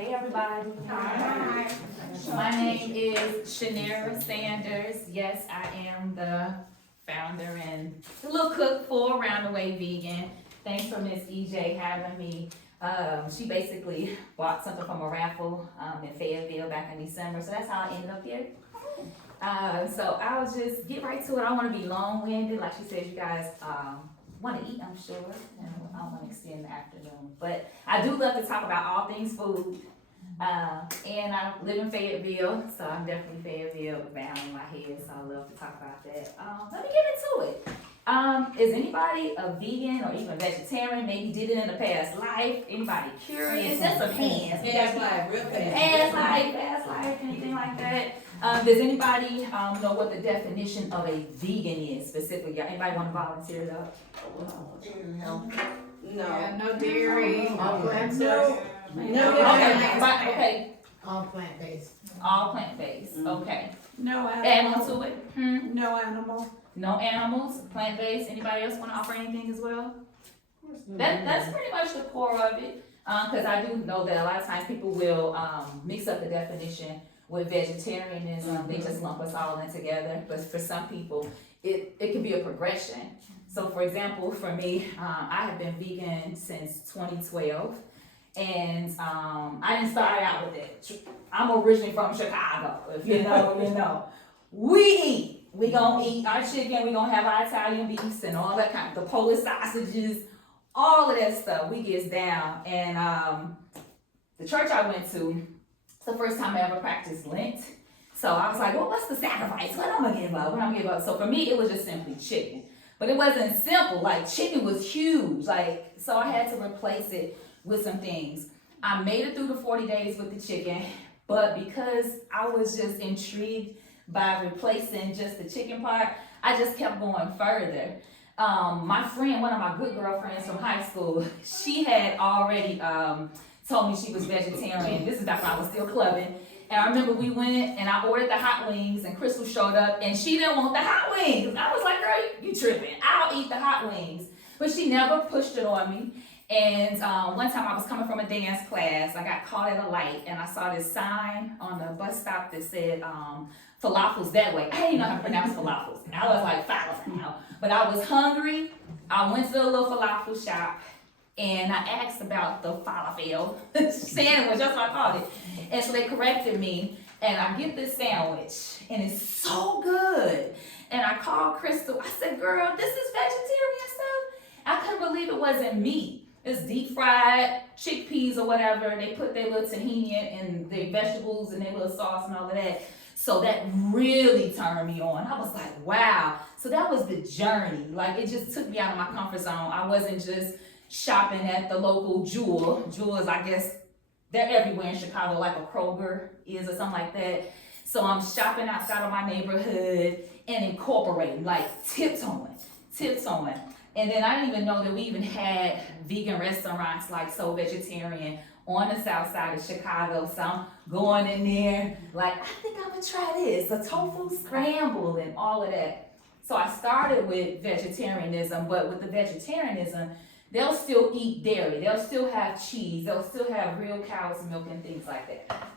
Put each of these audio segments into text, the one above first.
Hey everybody. Hi. My name is Shanera Sanders. Yes, I am the founder and the little cook for Around the Way Vegan. Thanks for Miss EJ having me. She basically bought something from a raffle in Fayetteville back in December, so that's how I ended up here. So I'll just get right to it. I don't want to be long-winded. Like she said, you guys want to eat, I'm sure. I don't want to extend the afternoon. But I do love to talk about all things food. And I live in Fayetteville, so I'm definitely Fayetteville bound in my head, so I love to talk about that. Let me get into it. Is anybody a vegan or even vegetarian? Maybe did it in a past life? Anybody curious? Just some hands. Past life, real fast. Past life, anything like that? Does anybody know what the definition of a vegan is specifically? Anybody want to volunteer it up? No. No dairy. All plant-based. No. Okay, All plant-based. all plant-based, okay. No Add on animal. to it? Hmm? No animal. No animals, plant-based. Anybody else want to offer anything as well? That's pretty much the core of it. Because I do know that a lot of times people will mix up the definition with vegetarianism. They just lump us all in together. But for some people, it can be a progression. So for example, for me, I have been vegan since 2012. And I didn't start out with it. I'm originally from Chicago. If you know, you know. We eat. We gonna eat our chicken. We gonna have our Italian beefs and all that kind of, the Polish sausages, all of that stuff. We gets down. And the church I went to, it's the first time I ever practiced Lent. So I was like, well, what's the sacrifice? What I'm gonna give up? What I'm gonna give up? So for me, it was just simply chicken. But it wasn't simple. Like chicken was huge. Like, so I had to replace it with some things. I made it through the 40 days with the chicken, but because I was just intrigued by replacing just the chicken part, I just kept going further. My friend, one of my good girlfriends from high school, she had already told me she was vegetarian. This is back when I was still clubbing. And I remember we went and I ordered the hot wings and Crystal showed up and she didn't want the hot wings. I was like, girl, you tripping. I'll eat the hot wings. But she never pushed it on me. And one time I was coming from a dance class, I got caught at a light and I saw this sign on the bus stop that said falafels that way. I didn't know how to pronounce falafels. I was like falafel. But I was hungry. I went to the little falafel shop and I asked about the falafel sandwich, that's what I called it. And so they corrected me and I get this sandwich and it's so good. And I called Crystal, I said, girl, this is vegetarian stuff? I couldn't believe it wasn't meat. It's deep fried chickpeas or whatever. They put their little tahini and their vegetables and their little sauce and all of that. So that really turned me on. I was like, wow. So that was the journey. Like it just took me out of my comfort zone. I wasn't just shopping at the local Jewel. Jewel is, I guess, they're everywhere in Chicago, like a Kroger is or something like that. So I'm shopping outside of my neighborhood and incorporating, like tiptoeing. And then I didn't even know that we even had vegan restaurants like So Vegetarian on the south side of Chicago. So I'm going in there like, I think I'm gonna try this, a tofu scramble and all of that. So I started with vegetarianism, but with the vegetarianism, they'll still eat dairy, they'll still have cheese, they'll still have real cow's milk and things like that.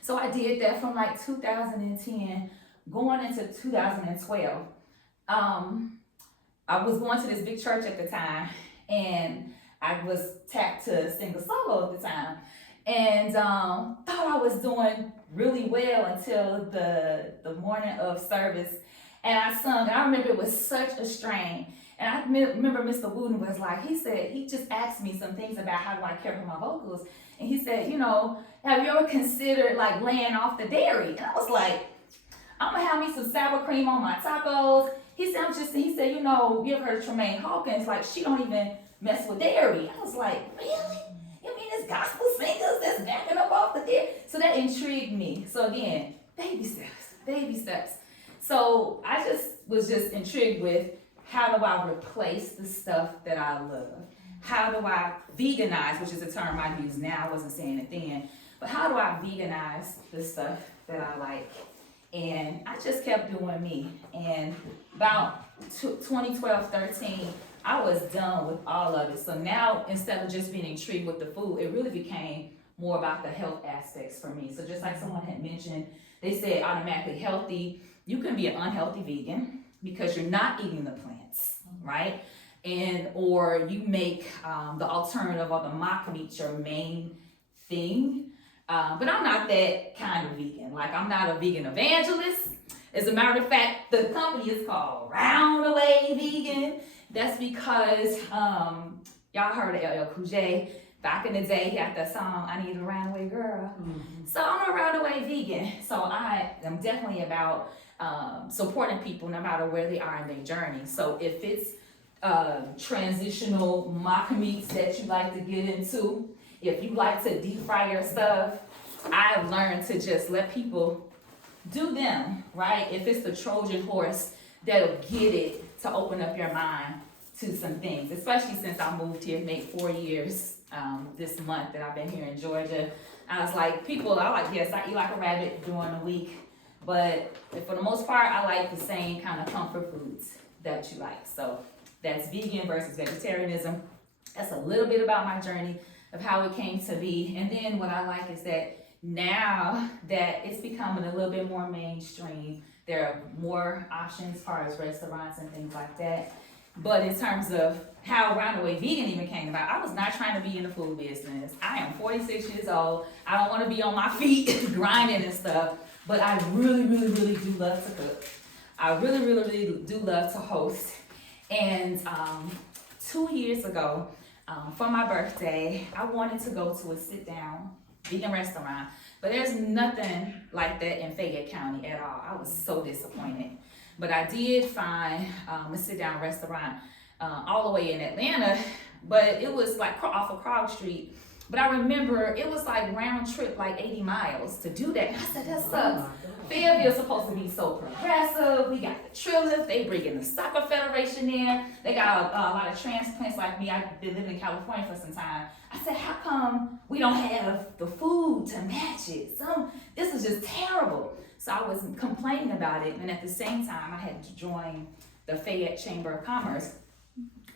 So I did that from like 2010 going into 2012. I was going to this big church at the time, and I was tapped to sing a solo at the time, and thought I was doing really well until the morning of service, and I sung, and I remember it was such a strain, and I remember Mr. Wooden was like, he just asked me some things about how do I care for my vocals, and he said, you know, have you ever considered like laying off the dairy? And I was like, I'm gonna have me some sour cream on my tacos. He said, you know, you ever heard of Tremaine Hawkins? Like, she don't even mess with dairy. I was like, really? You mean it's gospel singers that's backing up off the dairy? So that intrigued me. So again, baby steps. So I was just intrigued with how do I replace the stuff that I love? How do I veganize, which is a term I use now, I wasn't saying it then, but how do I veganize the stuff that I like? And I just kept doing me. And about 2012, 13, I was done with all of it. So now, instead of just being intrigued with the food, it really became more about the health aspects for me. So just like someone had mentioned, they said automatically healthy. You can be an unhealthy vegan because you're not eating the plants, right? And or you make the alternative or the mock meat your main thing. But I'm not that kind of vegan. Like, I'm not a vegan evangelist. As a matter of fact, the company is called Roundaway Vegan. That's because y'all heard of LL Cool J. Back in the day, he had that song, I Need a Roundaway Girl. So I'm a Roundaway vegan. So I am definitely about supporting people no matter where they are in their journey. So if it's transitional mock meats that you like to get into, if you like to deep fry your stuff, I've learned to just let people do them, right? If it's the Trojan horse that'll get it to open up your mind to some things, especially since I moved here, made 4 years this month that I've been here in Georgia. I was like, yes, I eat like a rabbit during the week, but for the most part, I like the same kind of comfort foods that you like. So that's vegan versus vegetarianism. That's a little bit about my journey of how it came to be. And then what I like is that now that it's becoming a little bit more mainstream, there are more options as far as restaurants and things like that. But in terms of how Roundaway Vegan even came about, I was not trying to be in the food business. I am 46 years old. I don't want to be on my feet grinding and stuff, but I really, really, really do love to cook. I really, really, really do love to host. And 2 years ago, for my birthday, I wanted to go to a sit-down vegan restaurant, but there's nothing like that in Fayette County at all. I was so disappointed. But I did find a sit-down restaurant all the way in Atlanta, but it was like off of Krog Street. But I remember it was like round trip, like 80 miles to do that. And I said, that sucks. Fayetteville's supposed to be so progressive. We got the Trilliff, they bring in the Soccer Federation in. They got a lot of transplants like me. I've been living in California for some time. I said, how come we don't have the food to match it? This is just terrible. So I was complaining about it, and at the same time, I had to join the Fayette Chamber of Commerce.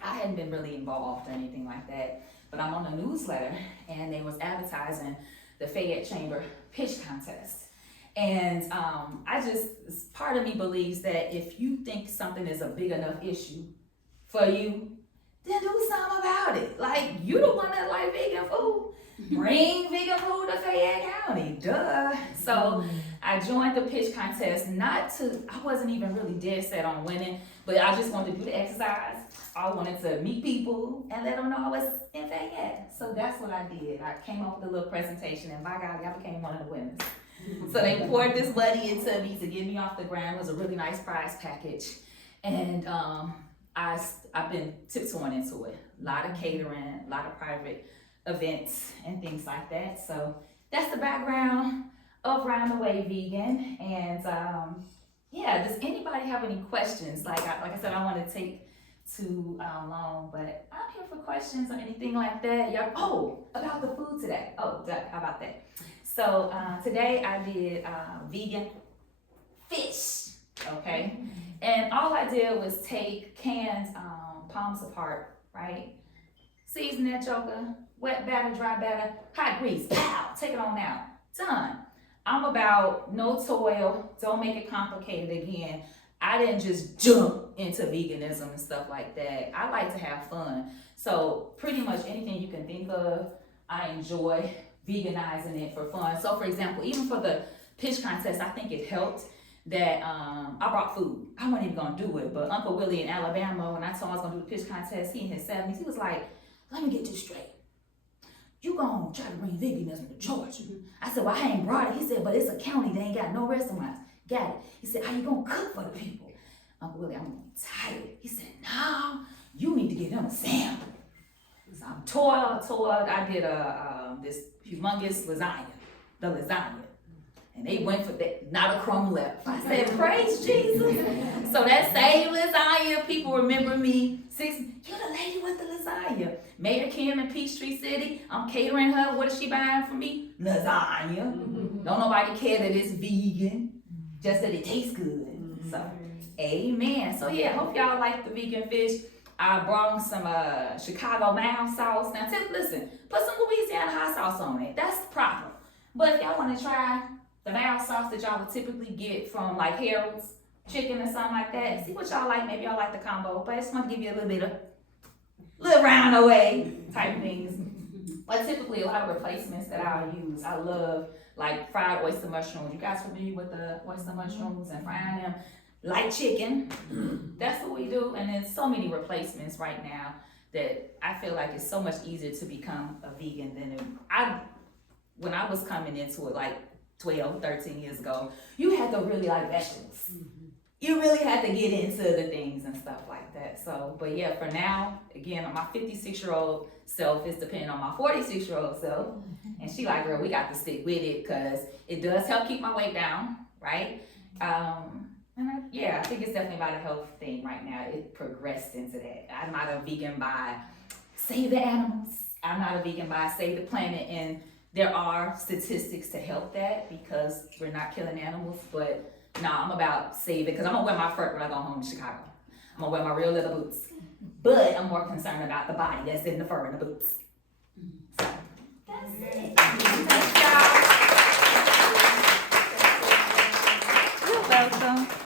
I hadn't been really involved or anything like that, but I'm on a newsletter, and they was advertising the Fayette Chamber pitch contest. And part of me believes that if you think something is a big enough issue for you, then do something about it. Like, you the one that like vegan food. Bring vegan food to Fayette County, duh. So I joined the pitch contest, I wasn't even really dead set on winning, but I just wanted to do the exercise. I wanted to meet people and let them know I was in Fayette. So that's what I did. I came up with a little presentation, and by God, I became one of the winners. So they poured this money into me to get me off the ground. It was a really nice prize package. And I've been tiptoeing into it. A lot of catering, a lot of private events and things like that. So that's the background of Roundaway Vegan. And does anybody have any questions? Like I said, I don't want to take too long, but I'm here for questions or anything like that. About the food today. How about that? So today I did vegan fish, okay? And all I did was take canned palms apart, right? Season that joker, wet batter, dry batter, hot grease, pow, take it on out, done. I'm about no toil, don't make it complicated again. I didn't just jump into veganism and stuff like that. I like to have fun. So pretty much anything you can think of, I enjoy veganizing it for fun. So for example, even for the pitch contest, I think it helped that I brought food. I wasn't even gonna do it, but Uncle Willie in Alabama, when I told him I was gonna do the pitch contest, he in his 70s, he was like, let me get this straight. You gonna try to bring veganism to Georgia? I said, well, I ain't brought it. He said, but it's a county, they ain't got no restaurants. Got it. He said, how you gonna cook for the people? Uncle Willie, I'm tired. He said, no, you need to get them a sample. So I'm toiled. I did this humongous lasagna, and they went for that, not a crumb left. I said, praise Jesus. So that same lasagna, people remember me. You're the lady with the lasagna. Mayor Kim in Peachtree City, I'm catering her. What is she buying from me? Lasagna. Don't nobody care that it's vegan, just that it tastes good. So, amen. So yeah, hope y'all like the vegan fish. I brought some Chicago mild sauce. Now, listen, put some Louisiana hot sauce on it. That's proper. But if y'all want to try the mild sauce that y'all would typically get from like Harold's chicken or something like that, see what y'all like. Maybe y'all like the combo, but I just want to give you a little bit of little round away type things. But typically, a lot of replacements that I'll use, I love like fried oyster mushrooms. You guys familiar with the oyster mushrooms and frying them? Like chicken, that's what we do. And there's so many replacements right now that I feel like it's so much easier to become a vegan than when I was coming into it like 12, 13 years ago, you had to really like vegetables. You really had to get into the things and stuff like that. So, but yeah, for now, again, my 56-year-old self is depending on my 46-year-old self. And she like, girl, we got to stick with it because it does help keep my weight down, right? I think it's definitely about a health thing right now. It progressed into that. I'm not a vegan by save the animals. I'm not a vegan by save the planet. And there are statistics to help that because we're not killing animals. But no, I'm about saving because I'm going to wear my fur when I go home to Chicago. I'm going to wear my real leather boots. But I'm more concerned about the body that's in the fur and the boots. So that's it.